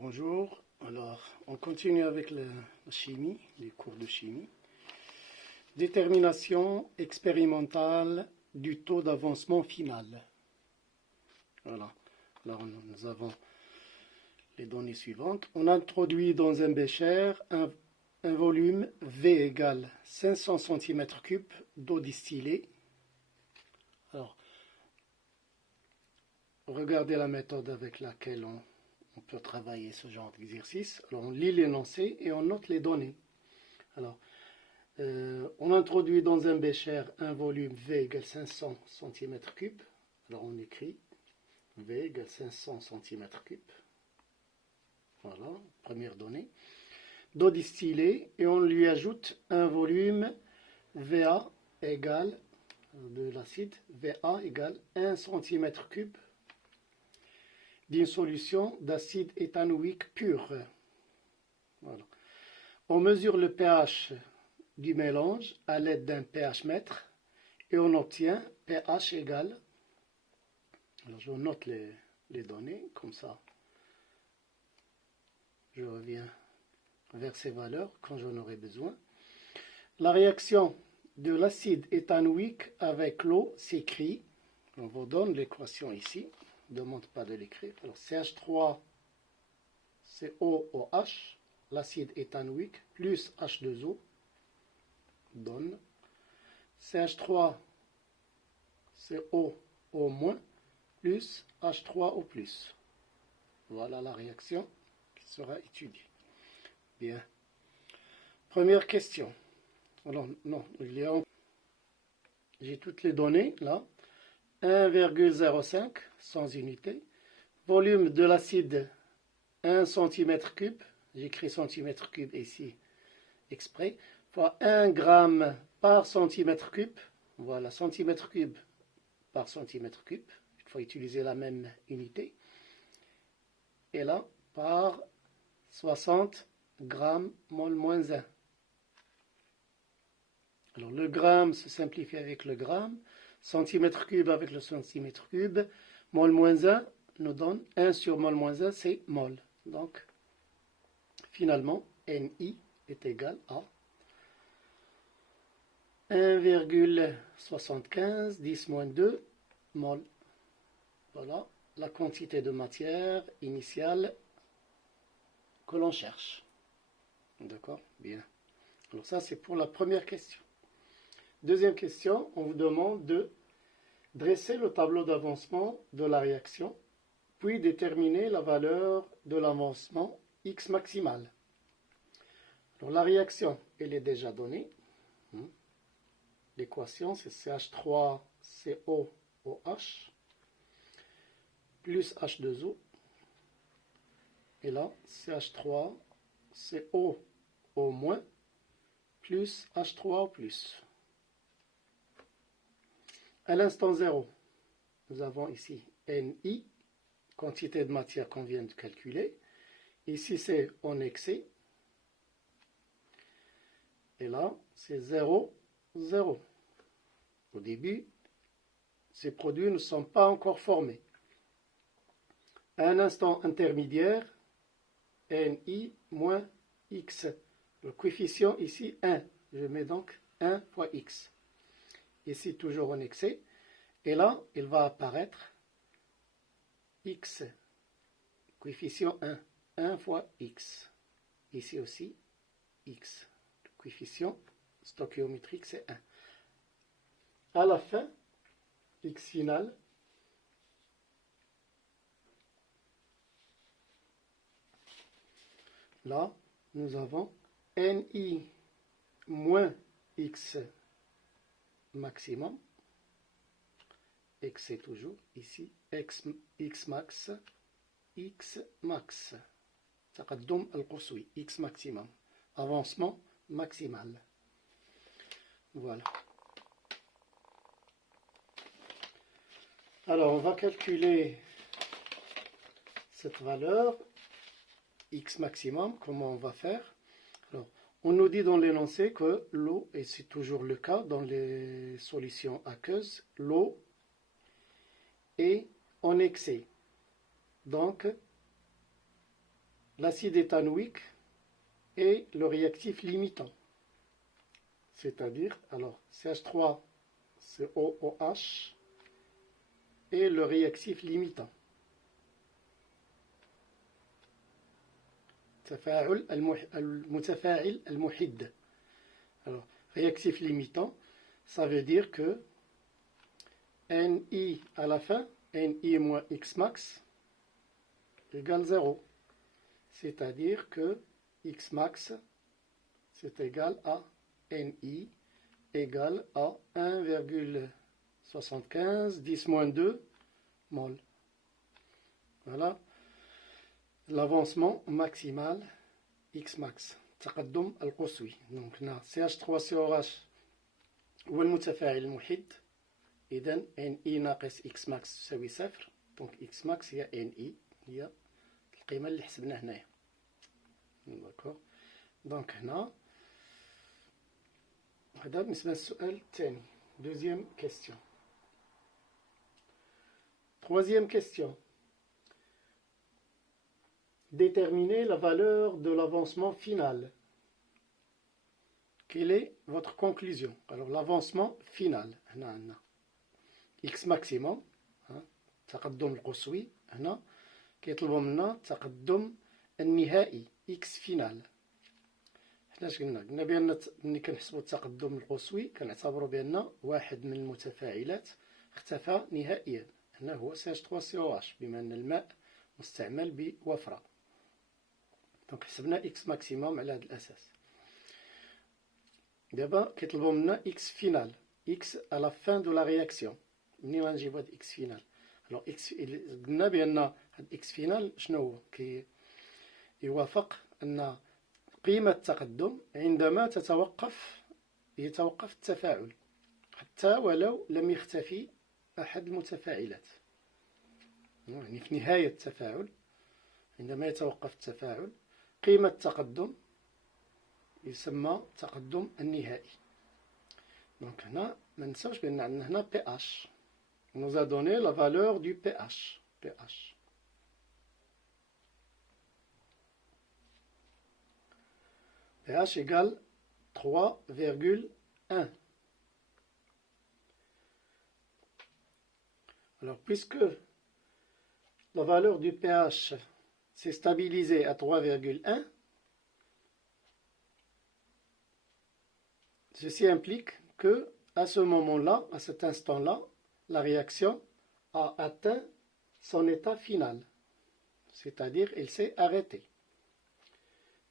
Bonjour, alors on continue avec la chimie, les cours de chimie. Détermination expérimentale du taux d'avancement final. Voilà, alors nous avons les données suivantes. On introduit dans un bécher un volume V égale 500 cm3 d'eau distillée. Alors, regardez la méthode avec laquelle on peut travailler ce genre d'exercice. Alors, on lit l'énoncé et on note les données. Alors, on introduit dans un bécher un volume V égale 500 cm3. Alors, on écrit V égale 500 cm3. Voilà, première donnée. D'eau distillée et on lui ajoute un volume Va égale de l'acide, Va égale 1 cm3 d'une solution d'acide éthanoïque pur. Voilà. On mesure le pH du mélange à l'aide d'un pH mètre et on obtient pH égale, alors je note les données comme ça, je reviens vers ces valeurs quand j'en aurai besoin. La réaction de l'acide éthanoïque avec l'eau s'écrit, on vous donne l'équation ici, on ne demande pas de l'écrire. Alors CH3 COOH, l'acide éthanoïque, plus H2O, donne CH3 COO- plus H3O+. Voilà la réaction qui sera étudiée. Bien. Première question. Alors, non, j'ai toutes les données là. 1,05 sans unité. Volume de l'acide 1 cm3. J'écris cm3 ici exprès. Fois 1 gramme par cm3. Voilà, cm3 par cm3. Il faut utiliser la même unité. Et là, par 60 grammes mol moins 1. Alors le gramme se simplifie avec le gramme, centimètre cube avec le centimètre cube, mol moins 1 nous donne 1 sur mol moins 1, c'est mol. Donc finalement, Ni est égal à 1,75 10 moins 2 mol. Voilà la quantité de matière initiale que l'on cherche. D'accord? Bien. Alors ça, c'est pour la première question. Deuxième question, on vous demande de dresser le tableau d'avancement de la réaction, puis déterminer la valeur de l'avancement X maximal. Alors la réaction, elle est déjà donnée. L'équation, c'est CH3COOH plus H2O. Et là, CH3COO- plus H3O+. À l'instant 0, nous avons ici Ni, quantité de matière qu'on vient de calculer. Ici, c'est en excès. Et là, c'est 0, 0. Au début, ces produits ne sont pas encore formés. À un instant intermédiaire, Ni moins X. Le coefficient ici, 1. Je mets donc 1 fois X. Ici, toujours en excès. Et là, il va apparaître X. Coefficient 1. 1 fois X. Ici aussi, X. Le coefficient stoichiométrique, c'est 1. À la fin, X final, là, nous avons Ni moins X maximum. X c'est toujours ici. X max. X max. تقدم القصوي. X maximum. Avancement maximal. Voilà. Alors, on va calculer cette valeur X maximum. Comment on va faire? Alors, on nous dit dans l'énoncé que l'eau, et c'est toujours le cas dans les solutions aqueuses, l'eau est en excès. Donc, l'acide éthanoïque et le réactif limitant. C'est-à-dire, alors, CH3, c'est OOH, et le réactif limitant. المتفاعل المحد. Alors, réactif limitant, ça veut dire que Ni à la fin, Ni moins X max, égale 0. C'est-à-dire que X max, c'est égal à Ni égale à 1,75 10-2 mol. Voilà l'avancement maximal X max. تقدم القصوي. Donc هنا CH3COH هو المتفاعل المحيد. إذن NI ناقص X max تساوي صفر. Donc X max هي NI هي القيمة اللي حسبناها هنايا. D'accord. Donc هنا هذا بالنسبة للسؤال الثاني. Deuxième question. Troisième question. Déterminez la valeur de l'avancement final. Quelle est votre conclusion? Alors l'avancement final, هنا عندنا X maximum, تقدم القصوي. هنا كيطلبوا منا التقدم النهائي X final. حنا اش قلنا؟ قلنا بأن ملي كنحسبوا التقدم القصوي كنعتبروا بأن واحد من المتفاعلات اختفى نهائيا. هنا هو CH3COH بما أن الماء مستعمل بوفرة. دونك حسبنا X maximum على هذا الأساس. دابا كيطلبوا منا X final, X à la fin de la réaction. منين غنجيبو هاد X final؟ alors X قلنا بأن هاد X final شنو هو؟ يوافق أن قيمة التقدم عندما يتوقف التفاعل حتى ولو لم يختفي أحد المتفاعلات. يعني في نهاية التفاعل عندما يتوقف التفاعل قيمة التقدم يسمى التقدم النهائي. دونك هنا ما ننساوش بأن عندنا هنا pH. On nous a donné la valeur du pH. pH. pH égale 3,1. Alors, puisque la valeur du pH s'est stabilisée à 3,1, ceci implique que, à ce moment-là, à cet instant-là, la réaction a atteint son état final. C'est-à-dire, elle s'est arrêtée.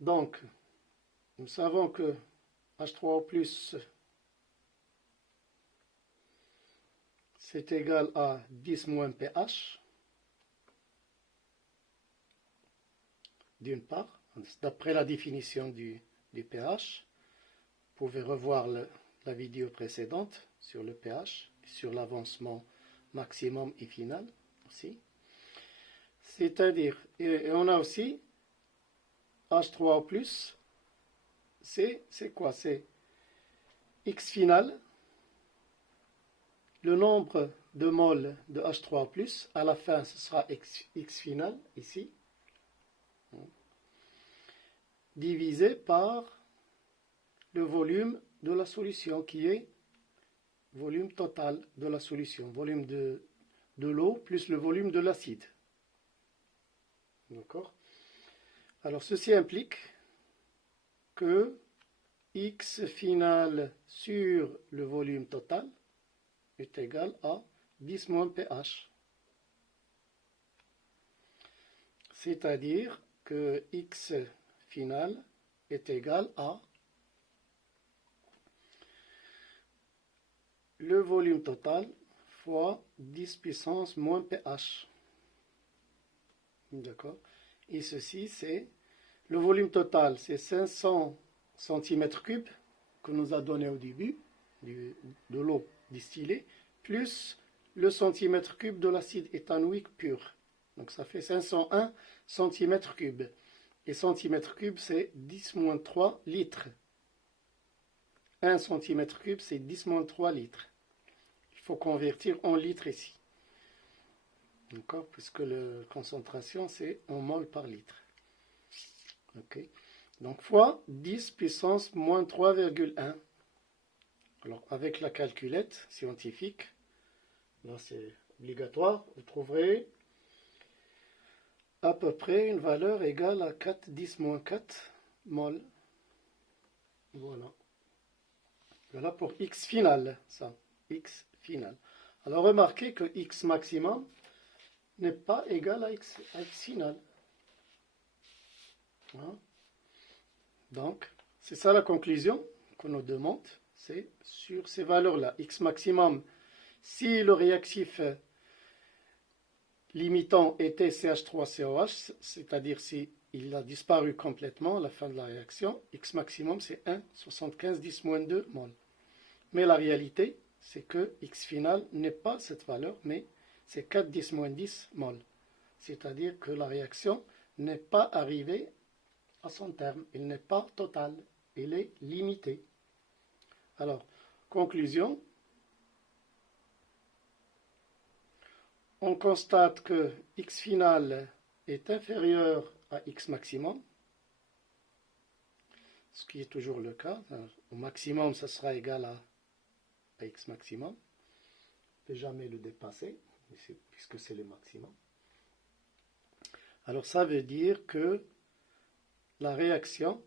Donc, nous savons que H3O+, c'est égal à 10 moins pH, d'une part, d'après la définition du pH. Vous pouvez revoir la vidéo précédente sur le pH, sur l'avancement maximum et final aussi. C'est-à-dire, et on a aussi H3O+, c'est quoi? C'est X final, le nombre de moles de H3O+, à la fin ce sera X final, ici, divisé par le volume de la solution qui est volume total de la solution, volume de l'eau plus le volume de l'acide. D'accord? Alors ceci implique que X final sur le volume total est égal à 10 moins pH. C'est-à-dire que X final est égal à le volume total fois 10 puissance moins pH. D'accord? Et ceci, c'est le volume total, c'est 500 cm3 que nous a donné au début de l'eau distillée, plus le centimètre cube de l'acide éthanoïque pur. Donc ça fait 501 cm3. Et centimètre cube, c'est 10-3 litres. 1 cm3, c'est 10-3 litres. Il faut convertir en litres ici. D'accord? Puisque la concentration, c'est en mol par litre. Ok. Donc fois 10 puissance moins 3,1. Alors avec la calculette scientifique, là c'est obligatoire, vous trouverez à peu près une valeur égale à 4 10 moins 4 mol. Voilà. Voilà pour x final, ça. X final. Alors remarquez que x maximum n'est pas égal à x final. Hein? Donc, c'est ça la conclusion qu'on nous demande. C'est sur ces valeurs-là. X maximum, si le réactif limitant était CH3COH, c'est-à-dire si il a disparu complètement à la fin de la réaction, X maximum c'est 1,75 10-2 mol. Mais la réalité, c'est que X final n'est pas cette valeur, mais c'est 4 10-10 mol. C'est-à-dire que la réaction n'est pas arrivée à son terme, il n'est pas total, il est limité. Alors, conclusion, on constate que X final est inférieur à X maximum, ce qui est toujours le cas. Au maximum, ça sera égal à X maximum. On ne peut jamais le dépasser, puisque c'est le maximum. Alors ça veut dire que la réaction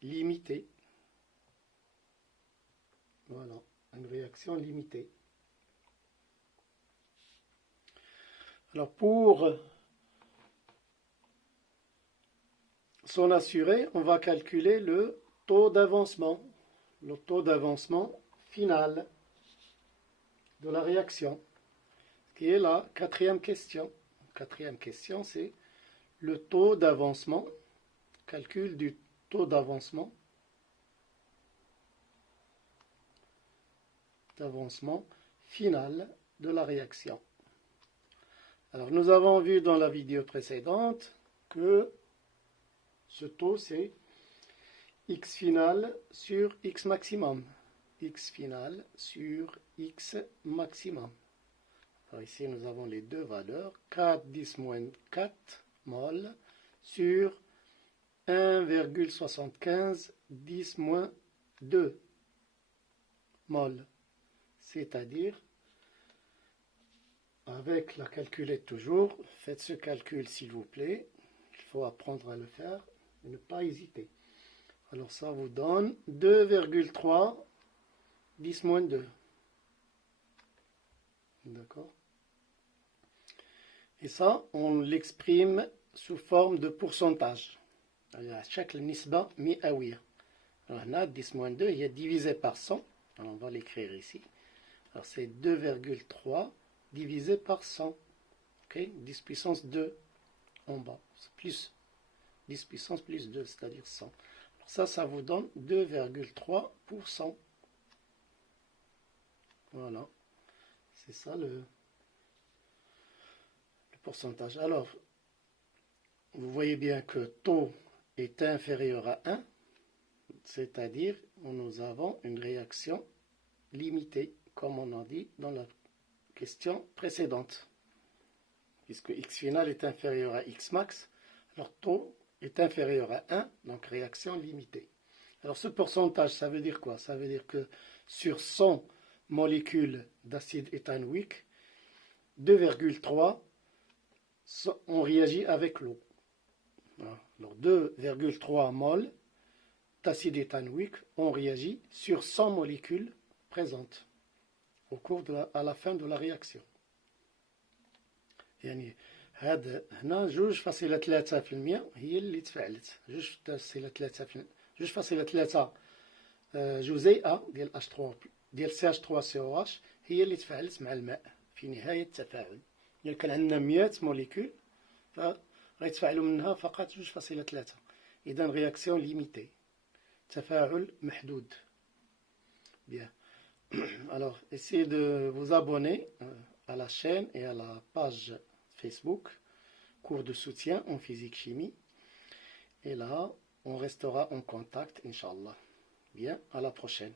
limitée, voilà, une réaction limitée. Alors pour s'en assurer, on va calculer le taux d'avancement final de la réaction, qui est la quatrième question. Quatrième question, c'est le taux d'avancement, calcul du taux d'avancement final de la réaction. Alors nous avons vu dans la vidéo précédente que ce taux c'est X final sur X maximum. X final sur X maximum. Alors ici nous avons les deux valeurs, 4 10 moins 4 mol sur 1,75 10 moins 2 mol. C'est-à-dire, avec la calculette toujours, faites ce calcul s'il vous plaît, il faut apprendre à le faire et ne pas hésiter. Alors ça vous donne 2,3 10 moins 2. D'accord? Et ça, on l'exprime sous forme de pourcentage. À chaque nisba mi'awiyya. Alors là, 10 moins 2, il est divisé par 100. Alors on va l'écrire ici. Alors c'est 2,3 divisé par 100. Okay? 10 puissance 2 en bas. C'est plus 10 puissance plus 2, c'est-à-dire 100. Alors ça vous donne 2,3%. Voilà. C'est ça le pourcentage. Alors, vous voyez bien que taux est inférieur à 1, c'est-à-dire nous avons une réaction limitée, comme on a dit dans la question précédente. Puisque x final est inférieur à x max, alors taux est inférieur à 1, donc réaction limitée. Alors ce pourcentage, ça veut dire quoi? Ça veut dire que sur 100 molécules d'acide éthanoïque, 2,3 on réagit avec l'eau. Alors 2,3 mol d'acide éthanoïque, on réagit sur 100 molécules présentes au cours à la fin de la réaction. يعني هذا هنا 2.3% هي اللي تفاعلت 2.3 جزيئة ديال H3 ديال CH3COH هي اللي تفاعلت مع الماء في نهاية التفاعل. إذا كان عندنا 100 موليكول فغيتفاعلوا منها فقط 2.3. إذا رياكسيون ليميتي، تفاعل محدود. Bien. Alors, essayez de vous abonner à la chaîne et à la page Facebook, cours de soutien en physique-chimie. Et là, on restera en contact, Inch'Allah. Bien, à la prochaine.